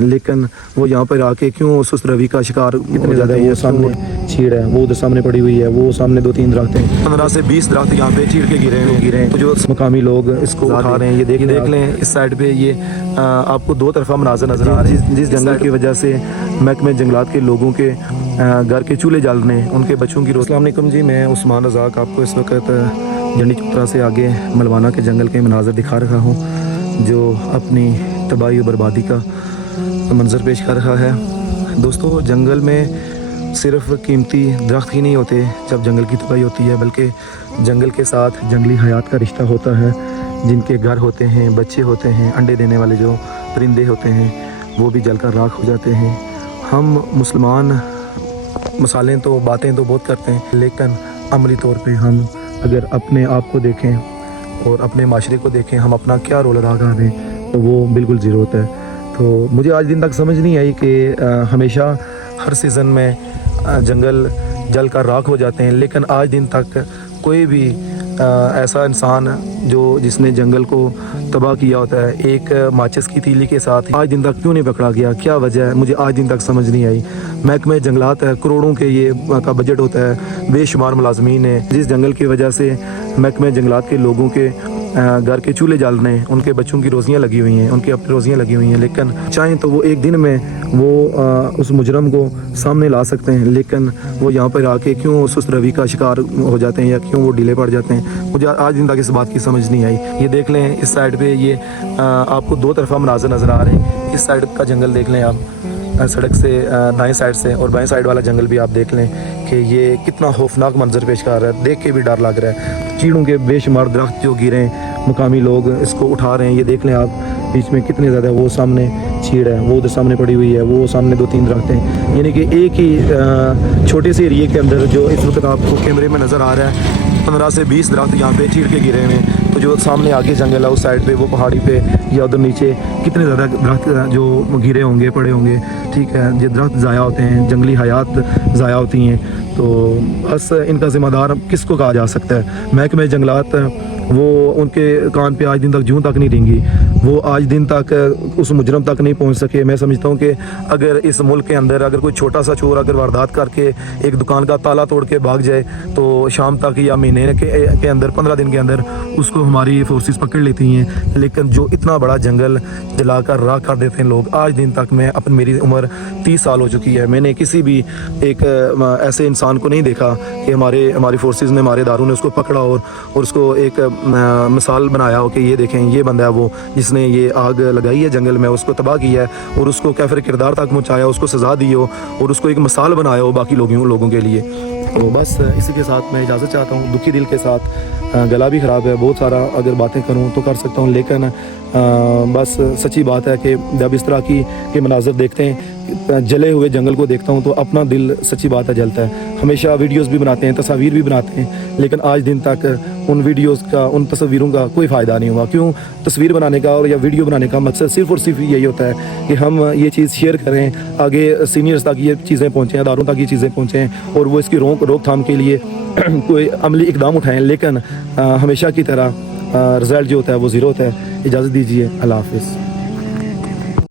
لیکن وہ یہاں پر آ کے کیوں سست روی کا شکار ہو جاتا ہے. وہ سامنے چیڑ ہے, وہ ادھر سامنے پڑی ہوئی ہے, وہ سامنے 2-3 درخت ہیں, 15 سے 20 درخت یہاں پہ چیڑ کے گرے ہیں. تو جو مقامی لوگ اس کو اٹھا رہے ہیں, یہ دیکھ لیں اس سائڈ پہ یہ آپ کو 2 طرفہ مناظر نظر آ رہے ہیں. جس جنگل کی وجہ سے محکمہ جنگلات کے لوگوں کے گھر کے چولہے جل رہے ہیں, ان کے بچوں کی السلام علیکم جی, میں عثمان رزاق آپ کو اس وقت جنڈی چوترا سے آگے ملوانہ کے جنگل کے مناظر دکھا رہا ہوں, جو اپنی تباہی و بربادی کا منظر پیش کر رہا ہے. دوستو, جنگل میں صرف قیمتی درخت ہی نہیں ہوتے جب جنگل کی تباہی ہوتی ہے, بلکہ جنگل کے ساتھ جنگلی حیات کا رشتہ ہوتا ہے, جن کے گھر ہوتے ہیں, بچے ہوتے ہیں, انڈے دینے والے جو پرندے ہوتے ہیں وہ بھی جل کر راکھ ہو جاتے ہیں. ہم مسلمان مسالیں تو باتیں تو بہت کرتے ہیں, لیکن عملی طور پہ ہم اگر اپنے آپ کو دیکھیں اور اپنے معاشرے کو دیکھیں, ہم اپنا کیا رول ادا کر رہے ہیں, تو وہ بالکل زیرو ہوتا ہے. تو مجھے آج دن تک سمجھ نہیں آئی کہ ہمیشہ ہر سیزن میں جنگل جل کر راکھ ہو جاتے ہیں, لیکن آج دن تک کوئی بھی ایسا انسان جس نے جنگل کو تباہ کیا ہوتا ہے ایک ماچس کی تیلی کے ساتھ, آج دن تک کیوں نہیں پکڑا گیا, کیا وجہ ہے, مجھے آج دن تک سمجھ نہیں آئی. محکمہ جنگلات ہے, کروڑوں کے یہ کا بجٹ ہوتا ہے, بے شمار ملازمین ہیں. جس جنگل کی وجہ سے محکمہ جنگلات کے لوگوں کے گھر کے چولہے جل رہے ہیں, ان کے بچوں کی روزیاں لگی ہوئی ہیں, ان کی اپنی روزیاں لگی ہوئی ہیں, لیکن چاہیں تو وہ ایک دن میں وہ اس مجرم کو سامنے لا سکتے ہیں, لیکن وہ یہاں پر آ کے کیوں سست روی کا شکار ہو جاتے ہیں یا کیوں وہ ڈھیلے پڑ جاتے ہیں, مجھے آج دن تک اس بات کی سمجھ نہیں آئی. یہ دیکھ لیں اس سائڈ پہ یہ آپ کو 2 طرفہ مناظر نظر آ رہے ہیں. اس سائڈ کا جنگل دیکھ لیں آپ, سڑک سے دائیں سائڈ سے, اور بائیں سائڈ والا جنگل بھی آپ دیکھ لیں کہ یہ کتنا خوفناک منظر پیش کر رہا ہے, دیکھ کے بھی ڈر لگ رہا ہے. چیڑوں کے بے شمار درخت جو گرے ہیں, مقامی لوگ اس کو اٹھا رہے ہیں. یہ دیکھ لیں آپ بیچ میں کتنے زیادہ, وہ سامنے چیڑ ہے, وہ ادھر سامنے پڑی ہوئی ہے, وہ سامنے 2-3 درخت ہیں. یعنی کہ ایک ہی چھوٹے سے ایریے کے اندر جو اس وقت آپ کو کیمرے میں نظر آ رہا ہے, 15 سے 20 درخت یہاں پہ چیڑ کے گرے ہوئے ہیں. تو جو سامنے آگے جنگل ہے اس سائڈ پہ, وہ پہاڑی پہ یا ادھر نیچے کتنے زیادہ درخت جو گرے ہوں گے, پڑے ہوں گے. ٹھیک ہے, یہ درخت ضائع ہوتے ہیں, جنگلی حیات ضائع ہوتی ہیں. تو بس ان کا ذمہ دار کس کو کہا جا سکتا ہے؟ محکمہ جنگلات, وہ ان کے کان پہ آج دن تک جوں تک نہیں رہیں گی, وہ آج دن تک اس مجرم تک نہیں پہنچ سکے. میں سمجھتا ہوں کہ اگر اس ملک کے اندر اگر کوئی چھوٹا سا چور اگر واردات کر کے ایک دکان کا تالا توڑ کے بھاگ جائے, تو شام تک یا مہینے کے اندر 15 دن کے اندر اس کو ہماری فورسز پکڑ لیتی ہیں. لیکن جو اتنا بڑا جنگل جلا کر راکھ کر دیتے ہیں لوگ, آج دن تک میری عمر 30 سال ہو چکی ہے, میں نے کسی بھی ایک ایسے انسان کو نہیں دیکھا کہ ہماری فورسز نے, ہمارے اداروں نے اس کو پکڑا اور اس کو ایک مثال بنایا ہو کہ یہ دیکھیں یہ بندہ ہے وہ جس نے یہ آگ لگائی ہے جنگل میں, اس کو تباہ کیا ہے اور اس کو کیفر کردار تک پہنچایا, اس کو سزا دی ہو اور اس کو ایک مثال بنایا ہو باقی لوگوں کے لیے. تو بس اسی کے ساتھ میں اجازت چاہتا ہوں, دکھی دل کے ساتھ. گلا بھی خراب ہے, بہت سارا اگر باتیں کروں تو کر سکتا ہوں, لیکن بس سچی بات ہے کہ جب اس طرح کے مناظر دیکھتے ہیں, جلے ہوئے جنگل کو دیکھتا ہوں, تو اپنا دل سچی بات ہے جلتا ہے. ہمیشہ ویڈیوز بھی بناتے ہیں, تصاویر بھی بناتے ہیں, لیکن آج دن تک ان ویڈیوز کا, ان تصویروں کا کوئی فائدہ نہیں ہوا. کیوں؟ تصویر بنانے کا اور یا ویڈیو بنانے کا مقصد صرف اور صرف یہی ہوتا ہے کہ ہم یہ چیز شیئر کریں, آگے سینئرز تک یہ چیزیں پہنچیں, اداروں تک یہ چیزیں پہنچیں, اور وہ اس کی روک تھام کے لیے کوئی عملی اقدام اٹھائیں. لیکن ہمیشہ کی طرح رزلٹ جو ہوتا ہے وہ زیرو ہوتا ہے. اجازت دیجیے, اللہ حافظ.